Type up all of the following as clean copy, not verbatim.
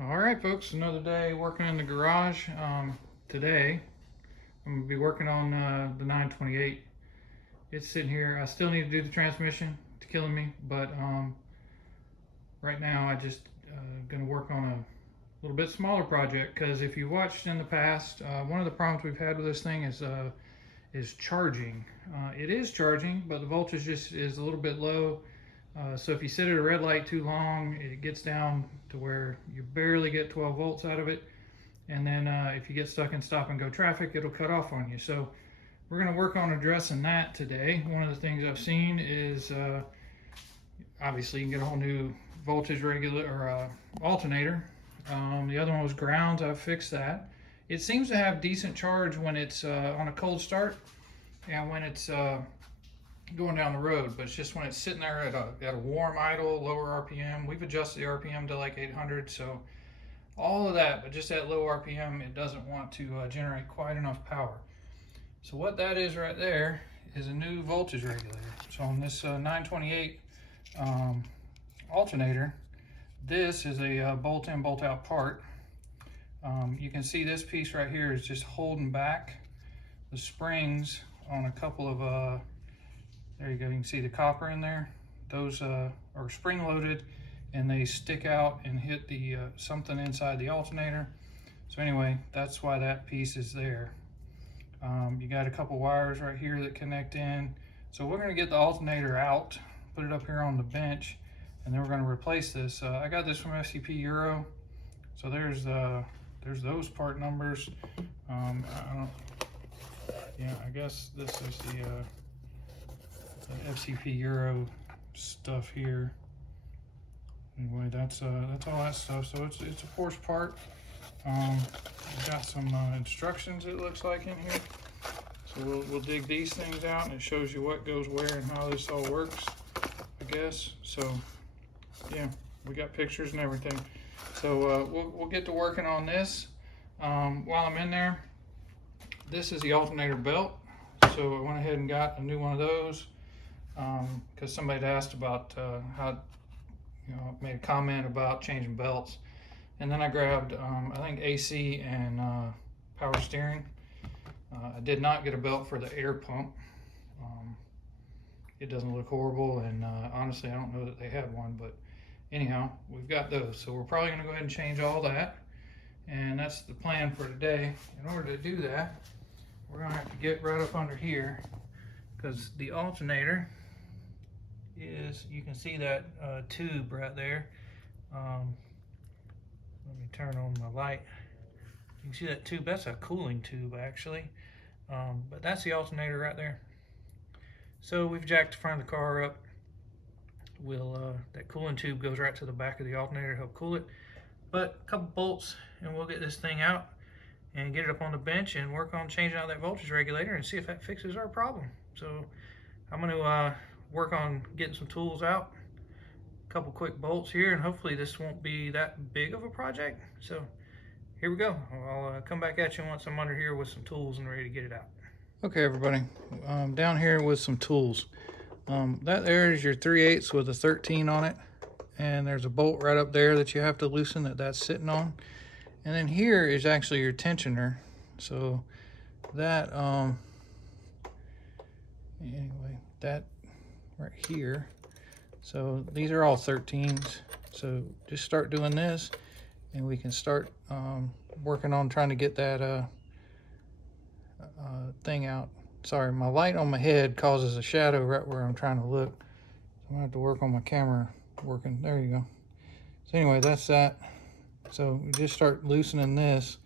All right, folks, another day working in the garage. Today, I'm going to be working on the 928. It's sitting here. I still need to do the transmission. It's killing me, but right now I just going to work on a little bit smaller project because if you watched in the past, one of the problems we've had with this thing is charging. It is charging, but the voltage just is a little bit low. So if you sit at a red light too long, it gets down to where you barely get 12 volts out of it. And then if you get stuck in stop and go traffic, it'll cut off on you. So we're going to work on addressing that today. One of the things I've seen is obviously you can get a whole new voltage regulator or alternator. The other one was grounds. I've fixed that. It seems to have decent charge when it's on a cold start and when it's going down the road, but it's just when it's sitting there at a warm idle, lower RPM. We've adjusted the RPM to like 800, so all of that, but just at low RPM, it doesn't want to generate quite enough power. So what that is right there is a new voltage regulator. So on this 928 alternator, this is a bolt-in, bolt-out part. You can see this piece right here is just holding back the springs on a couple of there you go, you can see the copper in there. Those are spring loaded and they stick out and hit the something inside the alternator. So anyway, that's why that piece is there. You got a couple wires right here that connect in. So we're gonna get the alternator out, put it up here on the bench, and then we're gonna replace this. I got this from FCP Euro. So there's those part numbers. I guess this is the FCP Euro stuff here. Anyway, that's all that stuff. So it's a forced part. We've got some instructions, it looks like, in here. So we'll dig these things out, and it shows you what goes where and how this all works, I guess. So yeah, we got pictures and everything. So we'll get to working on this. While I'm in there, this is the alternator belt. So I went ahead and got a new one of those. Because somebody had asked about how, made a comment about changing belts. And then I grabbed, I think, AC and power steering. I did not get a belt for the air pump. It doesn't look horrible, and honestly, I don't know that they had one, but anyhow, we've got those. So we're probably going to go ahead and change all that. And that's the plan for today. In order to do that, we're going to have to get right up under here, because the alternator is, you can see that tube right there. Let me turn on my light. You can see that tube. That's a cooling tube, actually, but that's the alternator right there. So we've jacked the front of the car up. That cooling tube goes right to the back of the alternator to help cool it. But a couple bolts and we'll get this thing out and get it up on the bench and work on changing out that voltage regulator and see if that fixes our problem. So I'm going to work on getting some tools out, a couple quick bolts here, and hopefully this won't be that big of a project. So here we go. I'll come back at you once I'm under here with some tools and ready to get it out. Okay, everybody, down here with some tools. That there is your 3/8 with a 13 on it, and there's a bolt right up there that you have to loosen that's sitting on. And then here is actually your tensioner. So that anyway, that right here. So these are all 13s. So just start doing this and we can start working on trying to get that thing out. Sorry, my light on my head causes a shadow right where I'm trying to look. I'm gonna have to work on my camera working. There you go. So anyway, that's that. So we just start loosening this,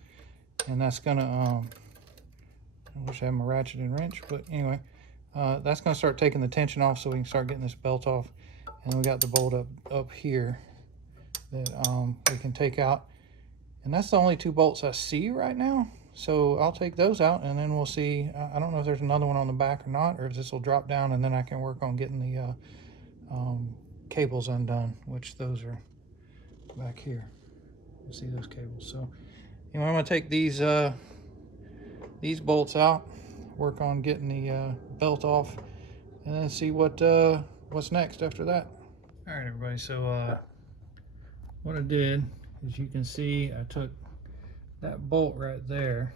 and that's gonna I wish I had my ratchet and wrench, but anyway, that's going to start taking the tension off so we can start getting this belt off. And we got the bolt up here that we can take out. And that's the only two bolts I see right now. So I'll take those out and then we'll see. I don't know if there's another one on the back or not, or if this will drop down and then I can work on getting the cables undone, which those are back here. You see those cables. So anyway, I'm going to take these bolts out, work on getting the belt off, and then see what's next after that. All right, everybody, so what I did as you can see, I took that bolt right there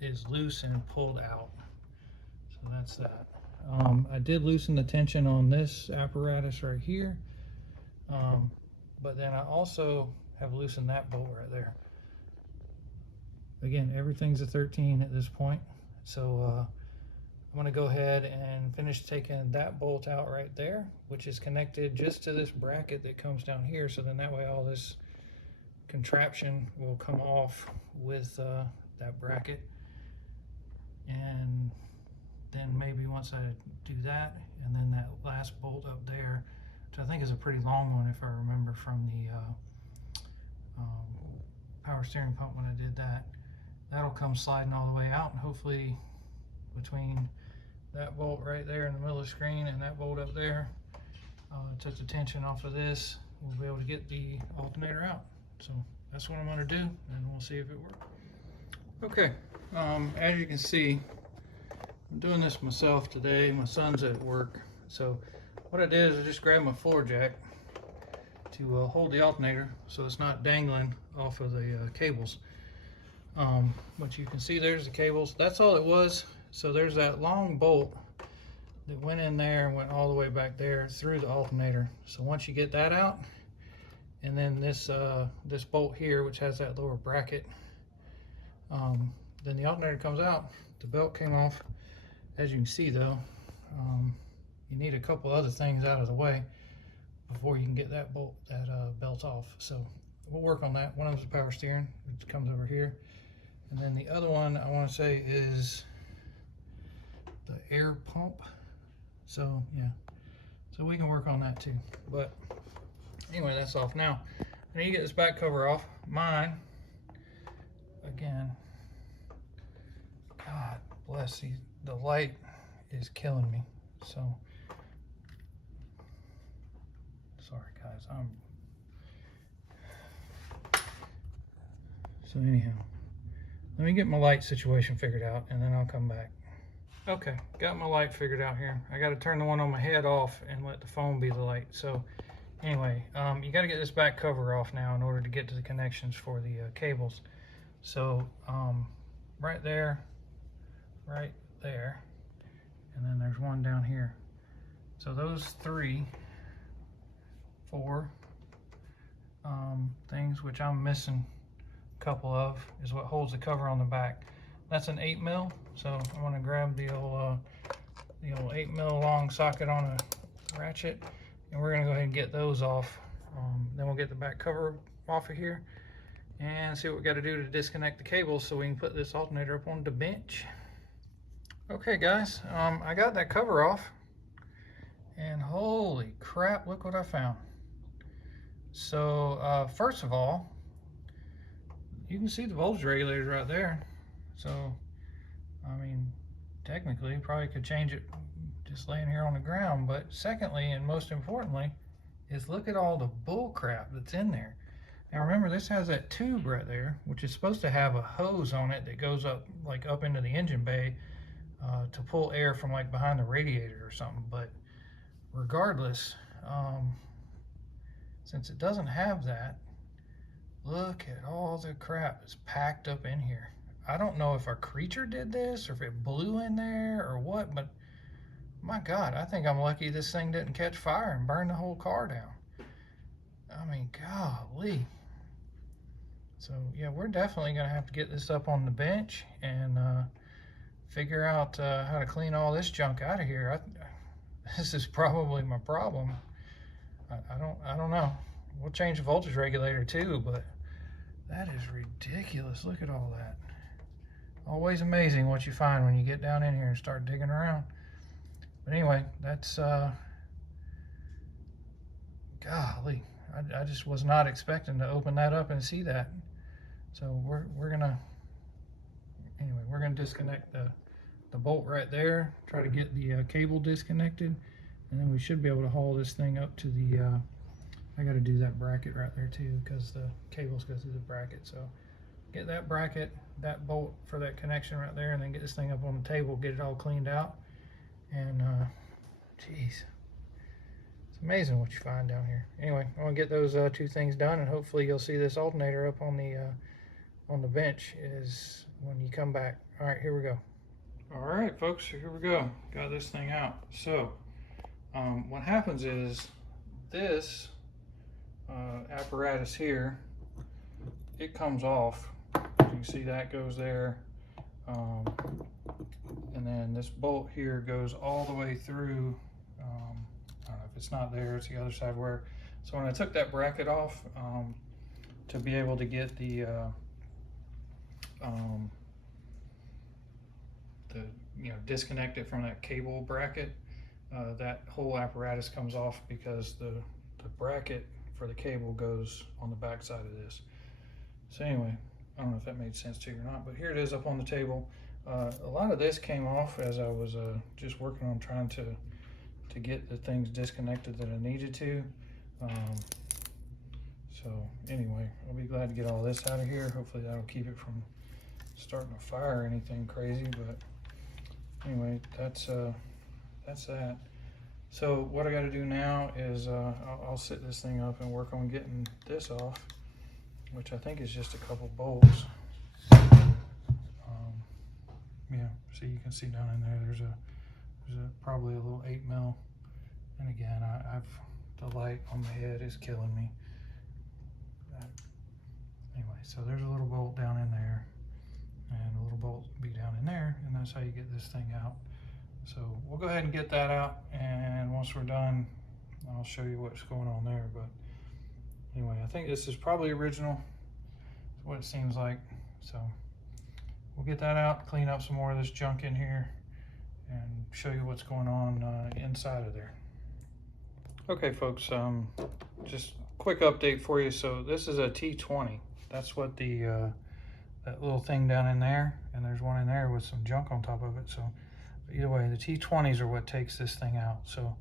is loose and pulled out. So that's that. I did loosen the tension on this apparatus right here, but then I also have loosened that bolt right there. Again, everything's a 13 at this point, so I'm going to go ahead and finish taking that bolt out right there, which is connected just to this bracket that comes down here, so then that way all this contraption will come off with that bracket. And then maybe once I do that, and then that last bolt up there, which I think is a pretty long one if I remember from the power steering pump when I did that, that'll come sliding all the way out, and hopefully between that bolt right there in the middle of the screen and that bolt up there, took the tension off of this, we'll be able to get the alternator out. So that's what I'm going to do, and we'll see if it works. Okay, as you can see, I'm doing this myself today. My son's at work, so what I did is I just grabbed my floor jack to hold the alternator so it's not dangling off of the cables. But you can see there's the cables. That's all it was. So there's that long bolt that went in there and went all the way back there through the alternator. So once you get that out, and then this this bolt here, which has that lower bracket, then the alternator comes out. The belt came off. As you can see though, you need a couple other things out of the way before you can get that belt off. So we'll work on that. One of them is the power steering, which comes over here. And then the other one I want to say is the air pump. So yeah, so we can work on that too. But anyway, that's off. Now I need to get this back cover off. Mine, again, God bless these, the light is killing me. So sorry guys, so anyhow, let me get my light situation figured out and then I'll come back. Okay, got my light figured out here. I got to turn the one on my head off and let the phone be the light. So anyway, you got to get this back cover off now in order to get to the connections for the cables. So right there, and then there's one down here. So those 4 things, which I'm missing a couple of, is what holds the cover on the back. That's an 8 mil, so I'm going to grab the old 8 mil long socket on a ratchet, and we're going to go ahead and get those off. Then we'll get the back cover off of here and see what we got to do to disconnect the cables so we can put this alternator up on the bench. Okay guys, I got that cover off, and holy crap, look what I found. So first of all, you can see the voltage regulators right there. So I mean, technically you probably could change it just laying here on the ground. But secondly, and most importantly, is look at all the bull crap that's in there. Now remember, this has that tube right there, which is supposed to have a hose on it that goes up into the engine bay to pull air from like behind the radiator or something. But regardless, since it doesn't have that, look at all the crap that's packed up in here. I don't know if a creature did this or if it blew in there or what, but my God, I think I'm lucky this thing didn't catch fire and burn the whole car down. I mean, golly. So yeah, we're definitely gonna have to get this up on the bench and figure out how to clean all this junk out of here. This is probably my problem. I don't know. We'll change the voltage regulator too, but that is ridiculous. Look at all that. Always amazing what you find when you get down in here and start digging around. But anyway, that's golly, I just was not expecting to open that up and see that. So we're gonna disconnect the bolt right there, try to get the cable disconnected, and then we should be able to haul this thing up to the I got to do that bracket right there too, because the cables go through the bracket. So get that bracket, that bolt for that connection right there, and then get this thing up on the table, get it all cleaned out. And geez, It's amazing what you find down here. Anyway, I'm gonna get those two things done, and hopefully you'll see this alternator up on the bench is when you come back. All right, here we go. All right, folks, here we go. Got this thing out. So what happens is this apparatus here, it comes off. You can see that goes there. And then this bolt here goes all the way through. I don't know if it's not there, it's the other side where. So when I took that bracket off to be able to get the disconnect it from that cable bracket, that whole apparatus comes off because the bracket for the cable goes on the back side of this. So anyway, I don't know if that made sense to you or not, but here it is up on the table. A lot of this came off as I was just working on trying to get the things disconnected that I needed to. So anyway, I'll be glad to get all this out of here. Hopefully that'll keep it from starting a fire or anything crazy, but anyway, that's that. So what I got to do now is I'll set this thing up and work on getting this off, which I think is just a couple bolts. Yeah, so you can see down in there, there's probably a little 8mm. And again, the light on my head is killing me. Anyway, so there's a little bolt down in there, and a little bolt will be down in there, and that's how you get this thing out. So we'll go ahead and get that out, and once we're done, I'll show you what's going on there. But anyway, I think this is probably original. That's what it seems like. So we'll get that out, clean up some more of this junk in here, and show you what's going on inside of there. Okay, folks, just quick update for you. So this is a T20. That's what the that little thing down in there, and there's one in there with some junk on top of it. So either way, the T20s are what takes this thing out. So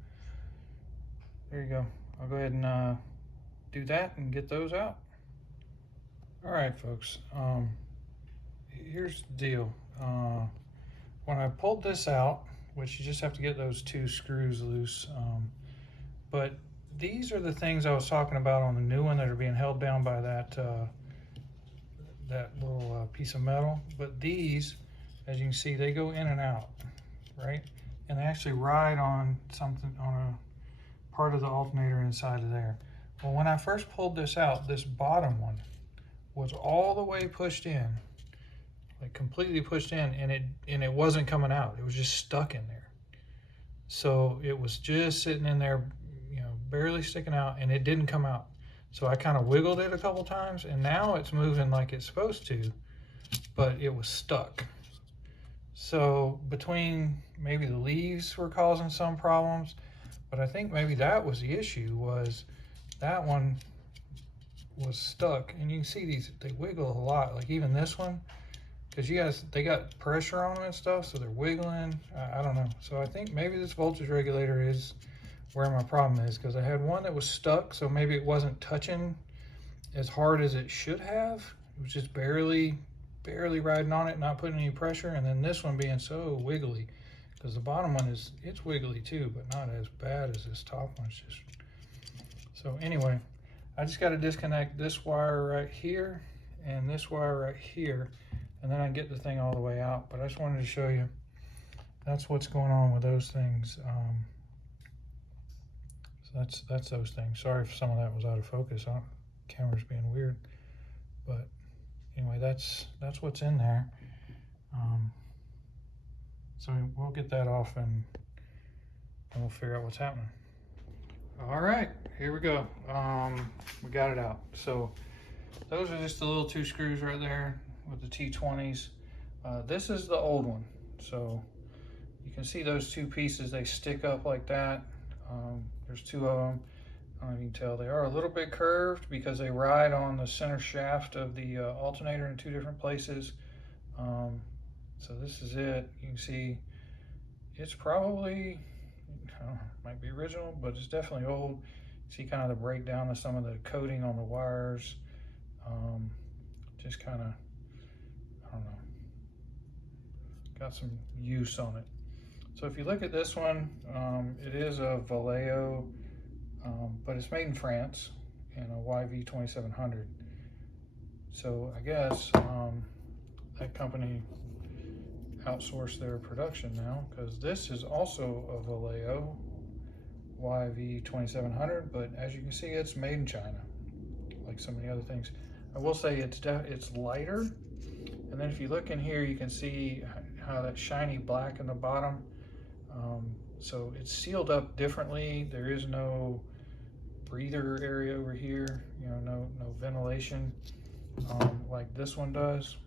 there you go. I'll go ahead and do that and get those out. All right, folks. Here's the deal. When I pulled this out, which you just have to get those two screws loose, but these are the things I was talking about on the new one that are being held down by that that little piece of metal. But these, as you can see, they go in and out, right? And they actually ride on something, on a part of the alternator inside of there. Well, when I first pulled this out, this bottom one was all the way pushed in, like completely pushed in, and it wasn't coming out. It was just stuck in there. So it was just sitting in there, barely sticking out, and it didn't come out. So I kind of wiggled it a couple times, and now it's moving like it's supposed to, but it was stuck. So between maybe the leaves were causing some problems, but I think maybe that was the issue, was that one was stuck. And you can see these, they wiggle a lot, like even this one, because they got pressure on them and stuff, so they're wiggling. I don't know. So I think maybe this voltage regulator is where my problem is, because I had one that was stuck, so maybe it wasn't touching as hard as it should have. It was just barely riding on it, not putting any pressure. And then this one being so wiggly, because the bottom one it's wiggly too, but not as bad as this top one's just. So anyway, I just got to disconnect this wire right here and this wire right here, and then I get the thing all the way out. But I just wanted to show you that's what's going on with those things. So that's those things. Sorry if some of that was out of focus. Camera's being weird, but anyway, that's what's in there. So we'll get that off, and we'll figure out what's happening. All right, here we go. We got it out. So those are just the little two screws right there with the T20s. This is the old one. So you can see those two pieces, they stick up like that. There's two of them. I don't know if you can tell, they are a little bit curved because they ride on the center shaft of the alternator in two different places. So this is it. You can see it's probably, might be original, but it's definitely old. You see kind of the breakdown of some of the coating on the wires. Just kind of, I don't know, got some use on it. So if you look at this one, it is a Vallejo but it's made in France in a YV2700. So I guess that company outsourced their production now, because this is also a Vallejo YV2700, but as you can see, it's made in China, like so many other things. I will say it's lighter, and then if you look in here, you can see how that shiny black in the bottom. So it's sealed up differently. There is no breather area over here, you know, no ventilation like this one does.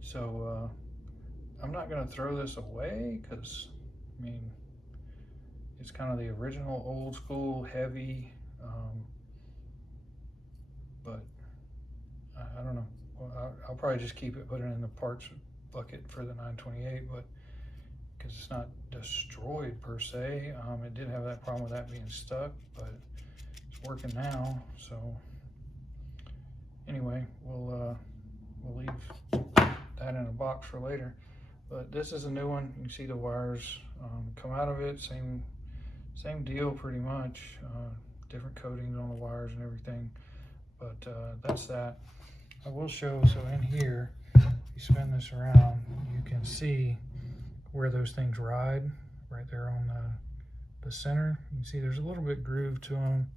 So I'm not gonna throw this away, because I mean, it's kind of the original old school heavy, but I don't know. Well, I'll probably just keep it, put it in the parts bucket for the 928, but because it's not destroyed per se. It did have that problem with that being stuck, but it's working now. So anyway, we'll leave that in a box for later. But this is a new one. You can see the wires come out of it. Same deal pretty much. Different coatings on the wires and everything. But that's that. I will show, so in here, if you spin this around, you can see where those things ride, right there on the center. You can see there's a little bit groove to them,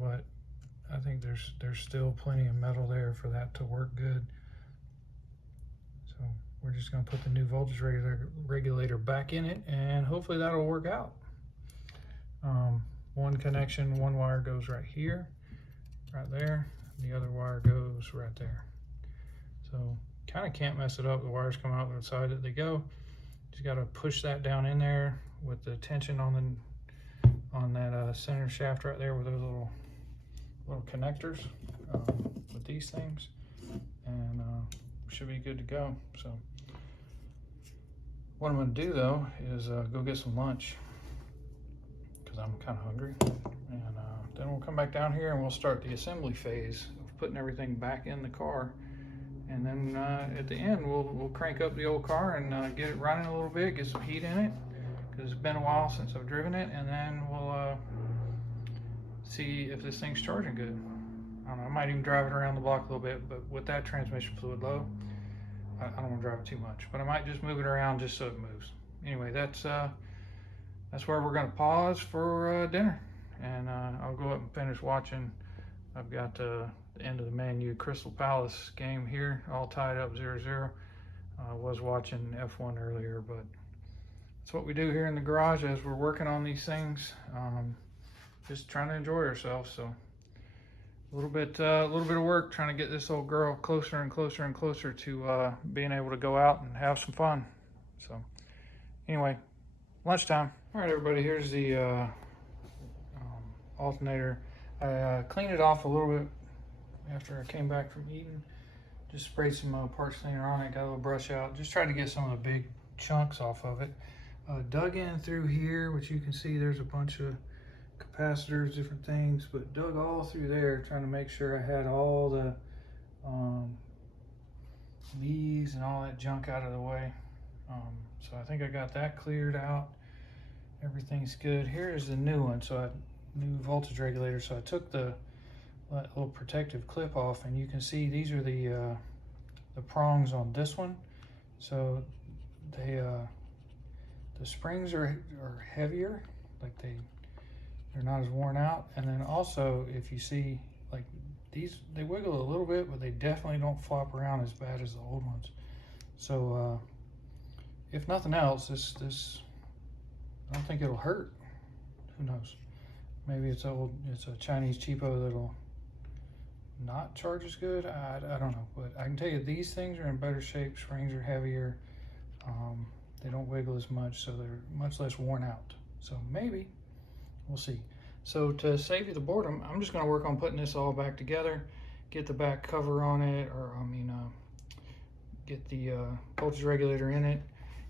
but I think there's still plenty of metal there for that to work good. So we're just gonna put the new voltage regulator back in it, and hopefully that'll work out. One connection, one wire goes right here, right there. The other wire goes right there. So kind of can't mess it up. The wires come out the side that they go. Just got to push that down in there with the tension on that center shaft right there with those little connectors with these things, and should be good to go. So what I'm going to do though is go get some lunch, because I'm kind of hungry, and then we'll come back down here and we'll start the assembly phase of putting everything back in the car. And then at the end, we'll crank up the old car and get it running a little bit, get some heat in it, because it's been a while since I've driven it, and then we'll see if this thing's charging good. I don't know, I might even drive it around the block a little bit, but with that transmission fluid low, I don't want to drive it too much, but I might just move it around just so it moves. Anyway, that's where we're going to pause for dinner, and I'll go up and finish watching. I've got the end of the Man U Crystal Palace game here, all tied up 0-0. I was watching F1 earlier, but that's what we do here in the garage as we're working on these things. Just trying to enjoy ourselves. So a little bit of work trying to get this old girl closer and closer and closer to being able to go out and have some fun. So anyway, lunchtime. All right, everybody, here's the alternator. I cleaned it off a little bit after I came back from eating. Just sprayed some parts cleaner on it, got a little brush out, just tried to get some of the big chunks off of it. Dug in through here, which you can see there's a bunch of capacitors, different things, but dug all through there trying to make sure I had all the leads and all that junk out of the way. So I think I got that cleared out. Everything's good. Here is the new one, so new voltage regulator. So I took that little protective clip off, and you can see these are the prongs on this one. So they the springs are heavier, like they're not as worn out. And then also, if you see, like these, they wiggle a little bit, but they definitely don't flop around as bad as the old ones. So if nothing else, this I don't think it'll hurt. Who knows? Maybe it's a Chinese cheapo that'll not charge as good. I don't know, but I can tell you these things are in better shape. Springs are heavier. They don't wiggle as much, so they're much less worn out. So maybe, we'll see. So to save you the boredom, I'm just going to work on putting this all back together, get the back cover on it, or get the voltage regulator in it,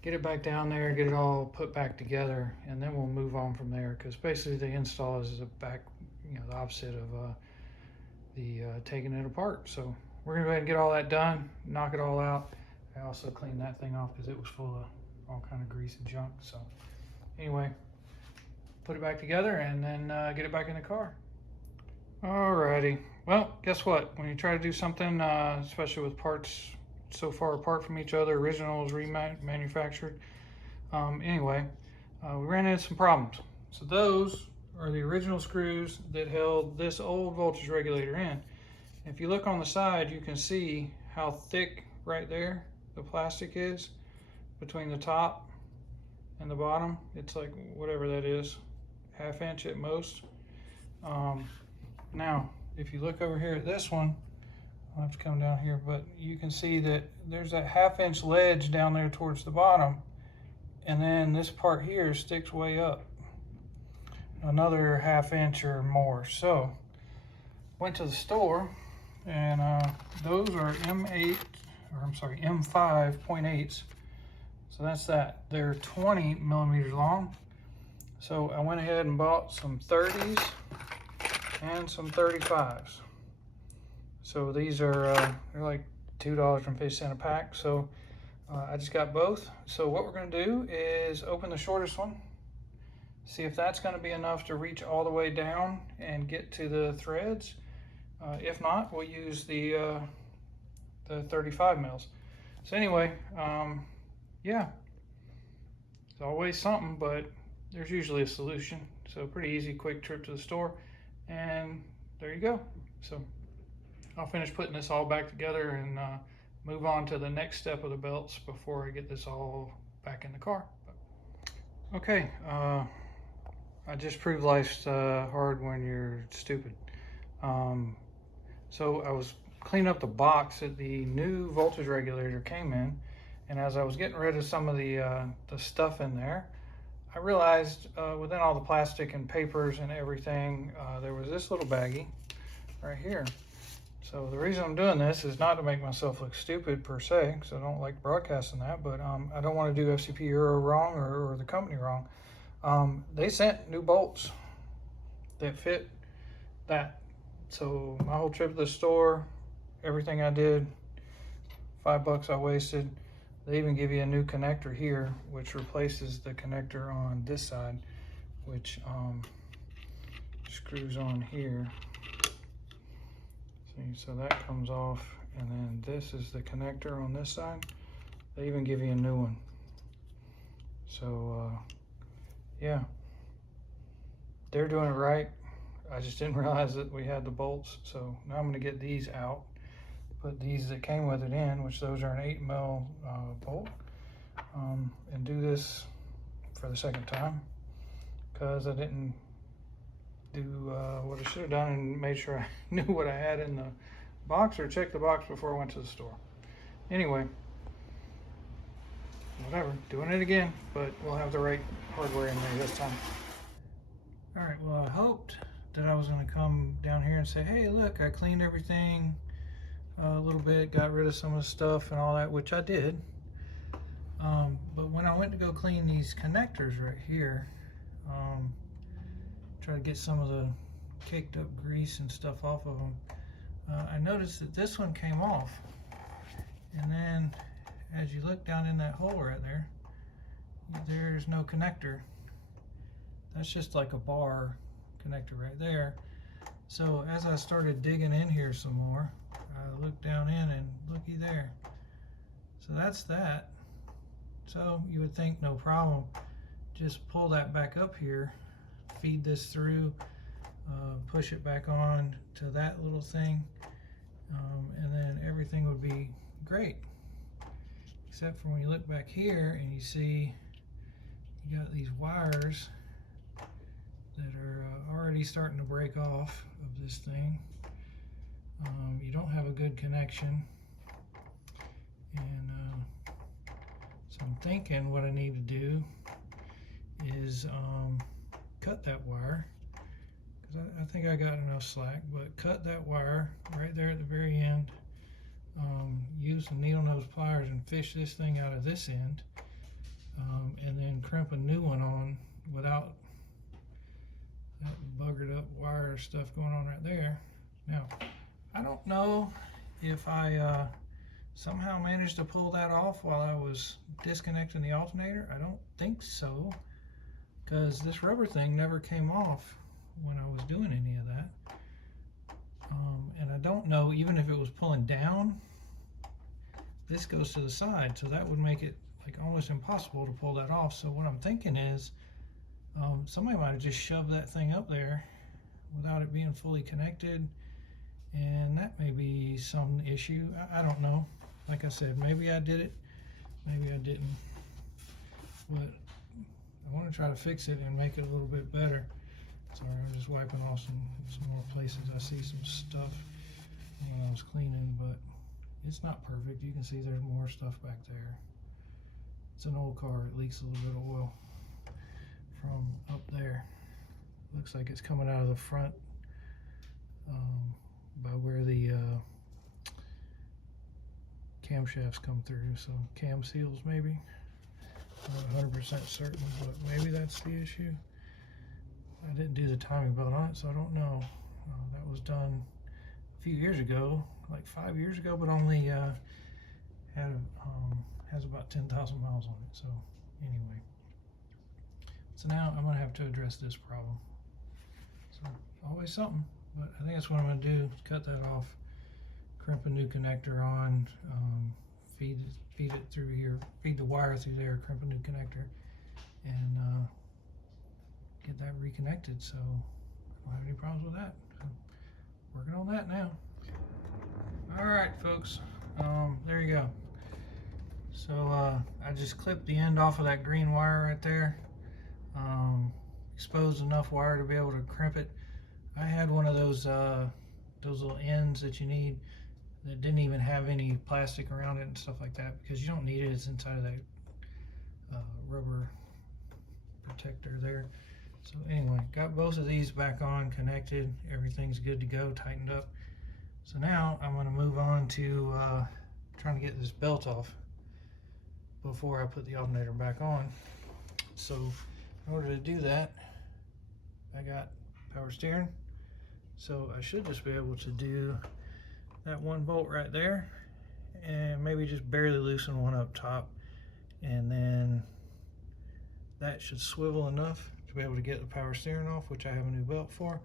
get it back down there, get it all put back together, and then we'll move on from there, because basically the install is the back, the opposite of the taking it apart. So we're gonna go ahead and get all that done, knock it all out. I also cleaned that thing off because it was full of all kind of grease and junk. So anyway, put it back together, and then get it back in the car. Alrighty. Well, guess what? When you try to do something, especially with parts so far apart from each other, originals, remanufactured. Anyway, we ran into some problems. So those are the original screws that held this old voltage regulator in. If you look on the side, you can see how thick right there the plastic is between the top and the bottom. It's like whatever that is, ½ inch at most. Now, if you look over here at this one, I'll have to come down here, but you can see that there's that ½ inch ledge down there towards the bottom, and then this part here sticks way up another ½ inch or more. So went to the store, and those are M5.8s. So that's that. They're 20 millimeters long. So I went ahead and bought some 30s and some 35s. So these are they're like $2.50 a pack. So I just got both. So what we're going to do is open the shortest one, see if that's going to be enough to reach all the way down and get to the threads. If not, we'll use the 35 mils. So anyway, yeah, it's always something, but there's usually a solution. So pretty easy, quick trip to the store, and there you go. So I'll finish putting this all back together and move on to the next step of the belts before I get this all back in the car. Okay, I just proved life's hard when you're stupid. So I was cleaning up the box that the new voltage regulator came in, and as I was getting rid of some of the stuff in there, I realized within all the plastic and papers and everything, there was this little baggie right here. So the reason I'm doing this is not to make myself look stupid per se, because I don't like broadcasting that, but I don't want to do FCP Euro wrong or the company wrong. They sent new bolts that fit that. So my whole trip to the store, everything I did, $5 I wasted. They even give you a new connector here, which replaces the connector on this side, which screws on here. See, so that comes off, and then this is the connector on this side. They even give you a new one. So yeah, they're doing it right. I just didn't realize that we had the bolts. So now I'm going to get these out, put these that came with it in, which those are an 8 mil bolt, and do this for the second time because I didn't do what I should have done and made sure I knew what I had in the box, or checked the box before I went to the store. Anyway, whatever, doing it again, but we'll have the right hardware in there this time. All right, well, I hoped that I was going to come down here and say, hey, look, I cleaned everything a little bit, got rid of some of the stuff and all that, which I did. But when I went to go clean these connectors right here, try to get some of the caked up grease and stuff off of them, I noticed that this one came off. And then as you look down in that hole right there, there's no connector. That's just like a bar connector right there. So as I started digging in here some more, I looked down in and looky there. So that's that. So you would think no problem, just pull that back up here, feed this through, push it back on to that little thing, and then everything would be great. Except for when you look back here and you see you got these wires that are already starting to break off of this thing. You don't have a good connection, and so I'm thinking what I need to do is cut that wire, because I think I got enough slack, but cut that wire right there at the very end, use some needle nose pliers and fish this thing out of this end, and then crimp a new one on without that buggered up wire stuff going on right there. Now, I don't know if I somehow managed to pull that off while I was disconnecting the alternator. I don't think so. because this rubber thing never came off when I was doing any of that. And I don't know, even if it was pulling down, this goes to the side, so that would make it like almost impossible to pull that off. So what I'm thinking is somebody might have just shoved that thing up there without it being fully connected, and that may be some issue. I don't know. Like I said, maybe I did it, maybe I didn't, but I want to try to fix it and make it a little bit better. Sorry, I'm just wiping off some more places. I see some stuff when I was cleaning, but it's not perfect. You can see there's more stuff back there. It's an old car. It leaks a little bit of oil from up there. Looks like it's coming out of the front by where the camshafts come through. So cam seals maybe. I'm not 100% certain, but maybe that's the issue. I didn't do the timing belt on it, so I don't know. That was done a few years ago, like 5 years ago, but only has about 10,000 miles on it. So anyway, so now I'm gonna have to address this problem. So always something, but I think that's what I'm gonna do. Cut that off, crimp a new connector on, feed it through here, feed the wire through there, crimp a new connector, and get that reconnected, so I don't have any problems with that. So, working on that now. All right, folks, there you go. So I just clipped the end off of that green wire right there, exposed enough wire to be able to crimp it. I had one of those little ends that you need that didn't even have any plastic around it and stuff like that, because you don't need it. It's inside of that rubber protector there. So anyway, got both of these back on, connected. Everything's good to go, tightened up. So now I'm going to move on to trying to get this belt off before I put the alternator back on. So in order to do that, I got power steering. So I should just be able to do that one bolt right there, and maybe just barely loosen one up top, and then that should swivel enough to be able to get the power steering off, which I have a new belt for.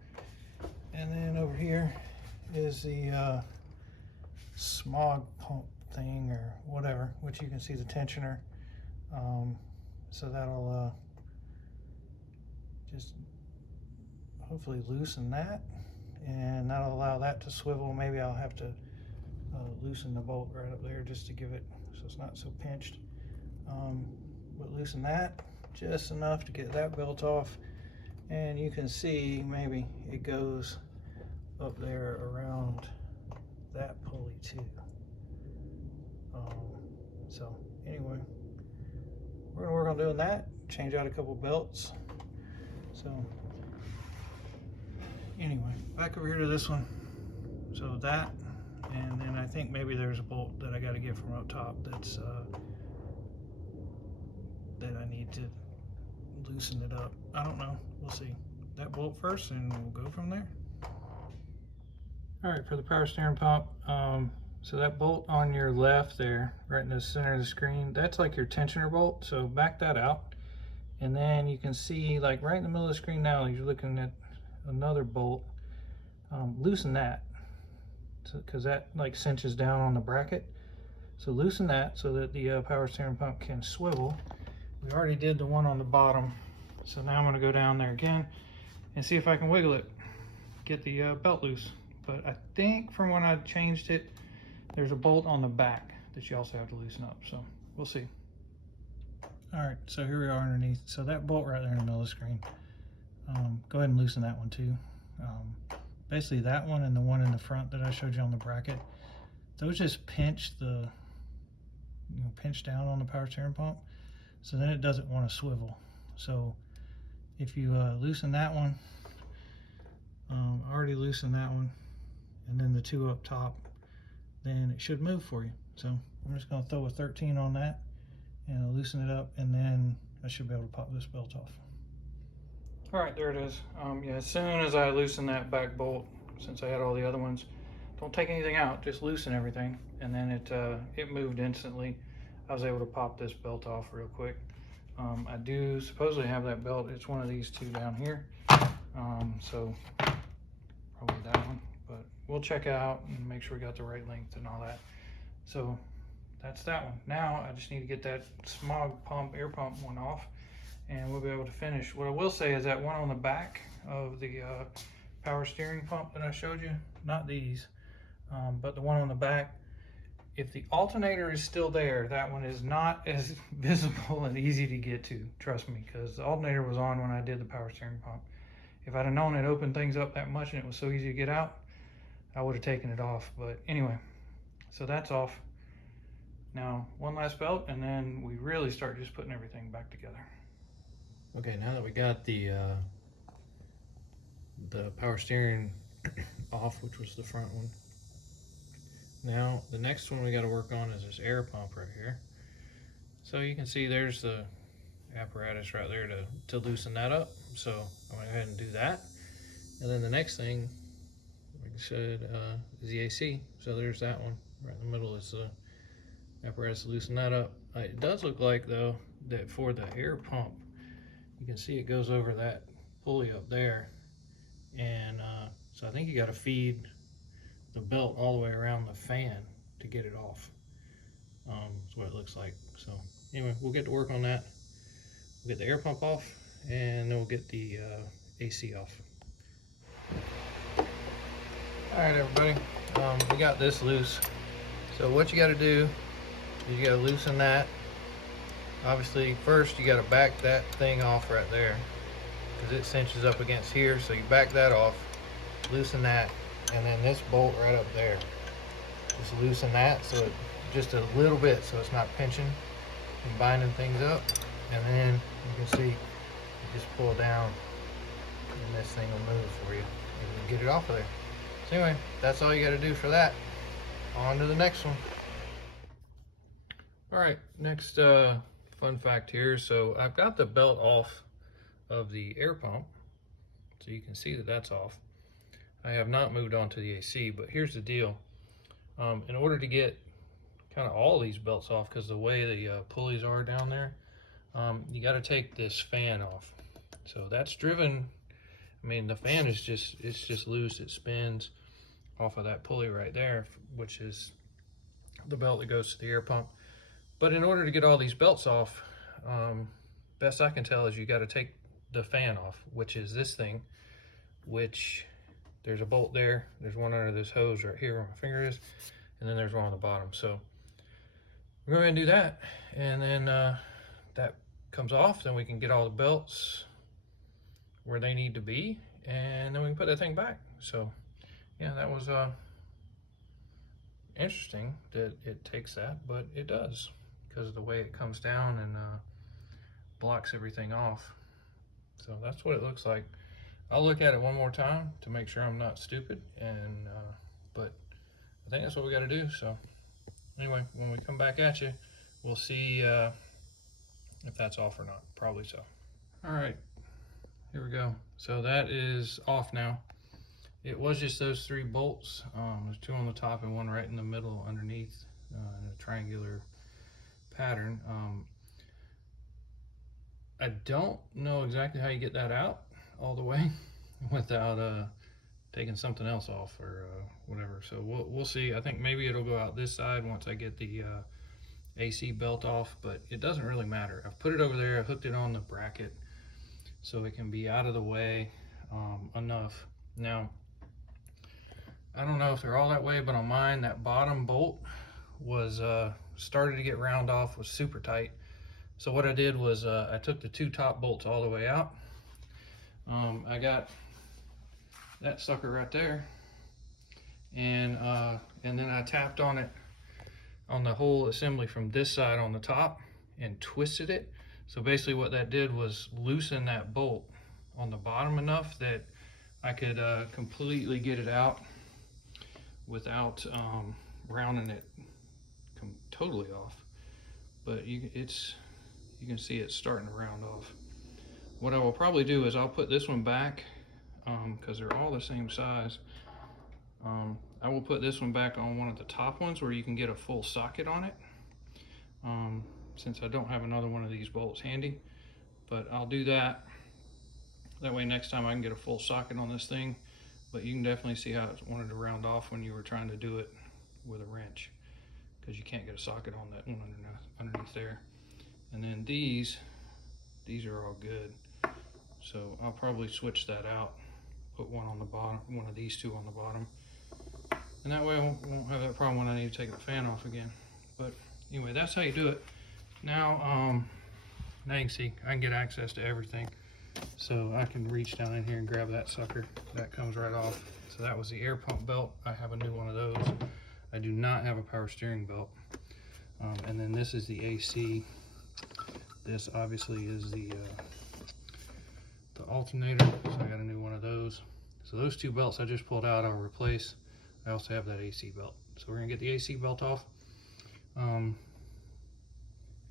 And then over here is the smog pump thing or whatever, which you can see the tensioner. So that'll just hopefully loosen that, and that'll allow that to swivel. Maybe I'll have to loosen the bolt right up there just to give it so it's not so pinched. But loosen that just enough to get that belt off, and you can see maybe it goes up there around that pulley too. So anyway, we're gonna work on doing that, change out a couple belts. So anyway, back over here to this one. So that, and then I think maybe there's a bolt that I got to get from up top that's that I need to loosen it up. I don't know, we'll see. That bolt first and we'll go from there. All right, for the power steering pump, so that bolt on your left there, right in the center of the screen, that's like your tensioner bolt. So back that out, and then you can see like right in the middle of the screen now, you're looking at another bolt. Loosen that, because that like cinches down on the bracket. So loosen that so that the power steering pump can swivel. We already did the one on the bottom, so now I'm going to go down there again and see if I can wiggle it, get the belt loose. But I think from when I changed it, there's a bolt on the back that you also have to loosen up, so we'll see. All right, so here we are underneath. So that bolt right there in the middle of the screen, go ahead and loosen that one too. Basically that one and the one in the front that I showed you on the bracket, those just pinch pinch down on the power steering pump, so then it doesn't want to swivel. So if you loosen that one, already loosened that one, and then the two up top, then it should move for you. So I'm just going to throw a 13 on that and loosen it up, and then I should be able to pop this belt off. All right, there it is. Yeah, as soon as I loosen that back bolt, since I had all the other ones, don't take anything out, just loosen everything, and then it moved instantly. I was able to pop this belt off real quick. I do supposedly have that belt. It's one of these two down here. So probably that one, but we'll check out and make sure we got the right length and all that. So that's that one. Now I just need to get that smog pump, air pump one off, and we'll be able to finish. What I will say is that one on the back of the power steering pump that I showed you, not these, but the one on the back, if the alternator is still there, that one is not as visible and easy to get to, trust me, because the alternator was on when I did the power steering pump. If I'd have known it opened things up that much and it was so easy to get out, I would have taken it off. But anyway, so that's off. Now, one last belt, and then we really start just putting everything back together. Okay, now that we got the power steering off, which was the front one, now the next one we got to work on is this air pump right here. So you can see there's the apparatus right there to loosen that up. So I'm going to go ahead and do that. And then the next thing, like I said, is the AC. So there's that one. Right in the middle is the apparatus to loosen that up. It does look like, though, that for the air pump, you can see it goes over that pulley up there. And so I think you got to feed the belt all the way around the fan to get it off. That's what it looks like. So anyway, we'll get to work on that. We'll get the air pump off, and then we'll get the AC off. All right, everybody, we got this loose. So what you got to do is you got to loosen that. Obviously, first you got to back that thing off right there because it cinches up against here. So you back that off, loosen that, and then this bolt right up there. Just loosen that so it just a little bit so it's not pinching and binding things up. And then you can see you just pull down and this thing will move for you and you get it off of there. So anyway, that's all you got to do for that. On to the next one. All right, next fun fact here. So I've got the belt off of the air pump, so you can see that that's off. I have not moved on to the AC, but here's the deal. In order to get kind of all these belts off, because the way the pulleys are down there, you got to take this fan off. So that's driven, I mean, the fan is just loose. It spins off of that pulley right there, which is the belt that goes to the air pump. But in order to get all these belts off, best I can tell is you got to take the fan off, which is this thing, which there's a bolt there. There's one under this hose right here where my finger is, and then there's one on the bottom. So we're going to do that, and then that comes off, then we can get all the belts where they need to be, and then we can put that thing back. So yeah, that was interesting that it takes that, but it does because of the way it comes down and blocks everything off. So that's what it looks like. I'll look at it one more time to make sure I'm not stupid, and but I think that's what we got to do. So anyway, when we come back at you, we'll see if that's off or not. Probably so. All right, here we go. So that is off now. It was just those 3 bolts. There's 2 on the top and 1 right in the middle underneath in a triangular pattern. I don't know exactly how you get that out all the way without taking something else off or whatever. So we'll see. I think maybe it'll go out this side once I get the AC belt off, but it doesn't really matter. I've put it over there. I hooked it on the bracket so it can be out of the way enough. Now, I don't know if they're all that way, but on mine, that bottom bolt was started to get round off, was super tight. So what I did was I took the 2 top bolts all the way out. I got that sucker right there, and then I tapped on it on the whole assembly from this side on the top and twisted it. So basically what that did was loosen that bolt on the bottom enough that I could completely get it out without rounding it totally off. But you can see it's starting to round off. What I will probably do is I'll put this one back because they're all the same size. I will put this one back on one of the top ones where you can get a full socket on it. since I don't have another one of these bolts handy, but I'll do that. That way next time I can get a full socket on this thing. But you can definitely see how it wanted to round off when you were trying to do it with a wrench, because you can't get a socket on that one underneath there. And then these are all good. So I'll probably switch that out, put one on the bottom, one of these two on the bottom. And that way I won't have that problem when I need to take the fan off again. But anyway, that's how you do it. Now, now you can see I can get access to everything. So I can reach down in here and grab that sucker. That comes right off. So that was the air pump belt. I have a new one of those. I do not have a power steering belt. And then this is the AC. This obviously is the alternator. So I got a new one of those. So those two belts I just pulled out, I'll replace. I also have that AC belt. So we're gonna get the AC belt off. And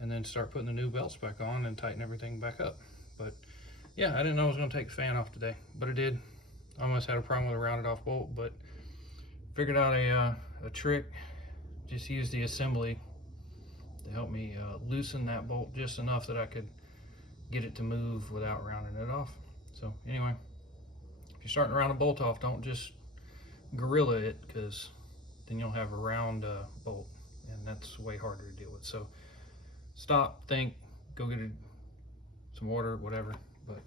then start putting the new belts back on and tighten everything back up. But yeah, I didn't know I was going to take the fan off today, but I did. I almost had a problem with a rounded off bolt, but figured out a trick. Just use the assembly to help me loosen that bolt just enough that I could get it to move without rounding it off. So anyway, if you're starting to round a bolt off, don't just gorilla it, because then you'll have a round bolt, and that's way harder to deal with. So stop, think, go get some water, whatever. But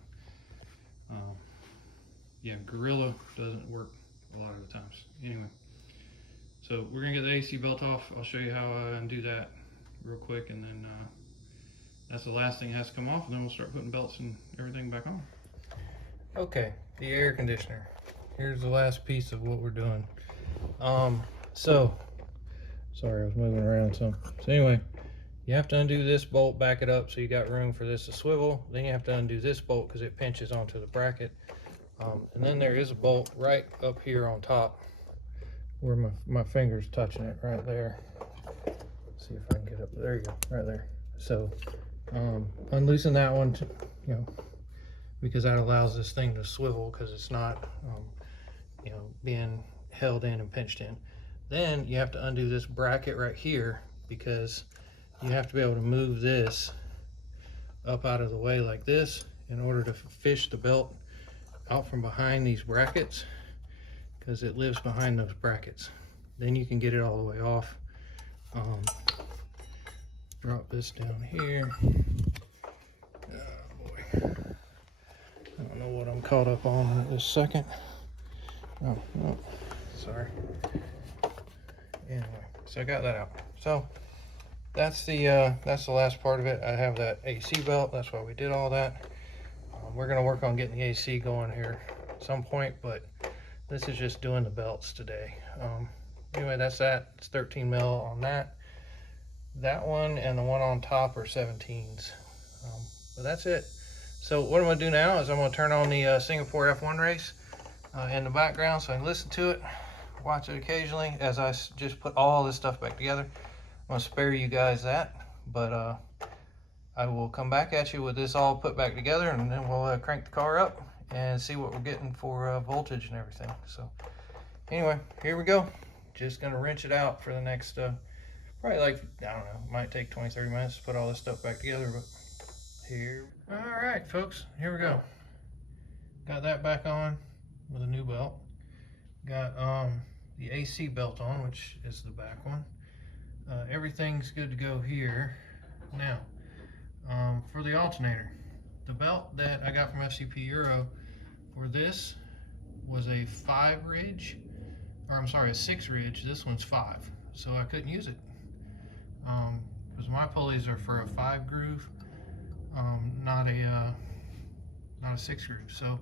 yeah, gorilla doesn't work a lot of the times. Anyway, so we're gonna get the AC belt off. I'll show you how I undo that real quick, and then that's the last thing that has to come off, and then we'll start putting belts and everything back on. Okay, the air conditioner. Here's the last piece of what we're doing. So sorry, I was moving around some. So anyway, you have to undo this bolt, back it up so you got room for this to swivel. Then you have to undo this bolt because it pinches onto the bracket. And then there is a bolt right up here on top where my finger's touching it, right there. Let's see if I can get up. There you go, right there. So unloosen that one, you know, because that allows this thing to swivel, because it's not, you know, being held in and pinched in. Then you have to undo this bracket right here, because you have to be able to move this up out of the way like this in order to fish the belt out from behind these brackets, because it lives behind those brackets. Then you can get it all the way off. Drop this down here. Oh boy, I don't know what I'm caught up on at this second. Oh, no, sorry. Anyway, so I got that out. So that's the last part of it. I have that AC belt. That's why we did all that. We're gonna work on getting the AC going here at some point, but this is just doing the belts today. Anyway, that's that. It's 13 mil on that. That one and the one on top are 17s. But that's it. So what I'm gonna do now is I'm gonna turn on the Singapore F1 race in the background so I can listen to it, watch it occasionally as I just put all this stuff back together. I'm gonna spare you guys that, but I will come back at you with this all put back together, and then we'll crank the car up and see what we're getting for voltage and everything. So anyway, here we go. Just gonna wrench it out for the next probably, like, I don't know, might take 20-30 minutes to put all this stuff back together, but here. All right, folks, here we go. Got that back on with a new belt. Got the AC belt on, which is the back one. Everything's good to go here. Now, for the alternator, the belt that I got from FCP Euro for this was a 5 ridge, or I'm sorry, a 6 ridge. This one's 5, so I couldn't use it because my pulleys are for a 5 groove, not a 6 groove. So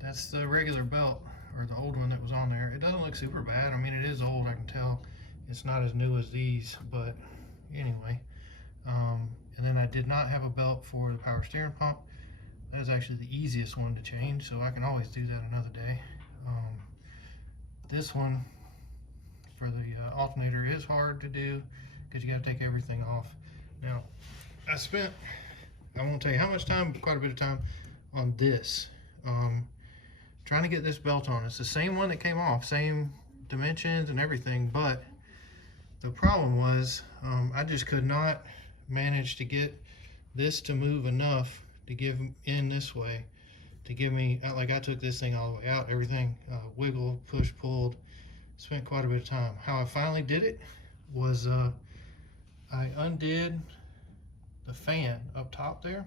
that's the regular belt, or the old one that was on there. It doesn't look super bad. I mean, it is old, I can tell. It's not as new as these, but anyway. And then I did not have a belt for the power steering pump. That is actually the easiest one to change, so I can always do that another day. This one for the alternator is hard to do because you got to take everything off. Now, I spent, I won't tell you how much time, but quite a bit of time on this. Trying to get this belt on. It's the same one that came off, same dimensions and everything, but the problem was I just could not managed to get this to move enough to give in this way, to give me, like I took this thing all the way out, everything wiggled, pushed, pulled, spent quite a bit of time. How I finally did it was I undid the fan up top there,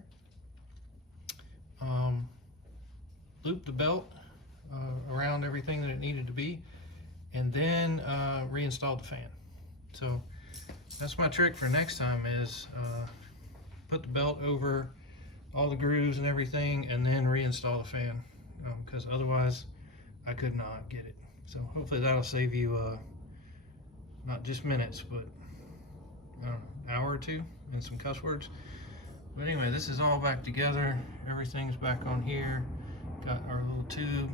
looped the belt around everything that it needed to be, and then reinstalled the fan. So that's my trick for next time, is put the belt over all the grooves and everything and then reinstall the fan, because otherwise I could not get it. So hopefully that'll save you not just minutes, but I don't know, an hour or two and some cuss words. But anyway, this is all back together. Everything's back on here. Got our little tube,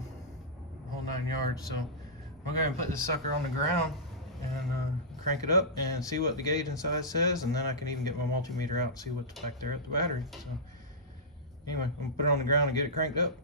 the whole 9 yards. So we're going to put this sucker on the ground and crank it up and see what the gauge inside says, and then I can even get my multimeter out and see what's back there at the battery. So anyway, I'm gonna put it on the ground and get it cranked up.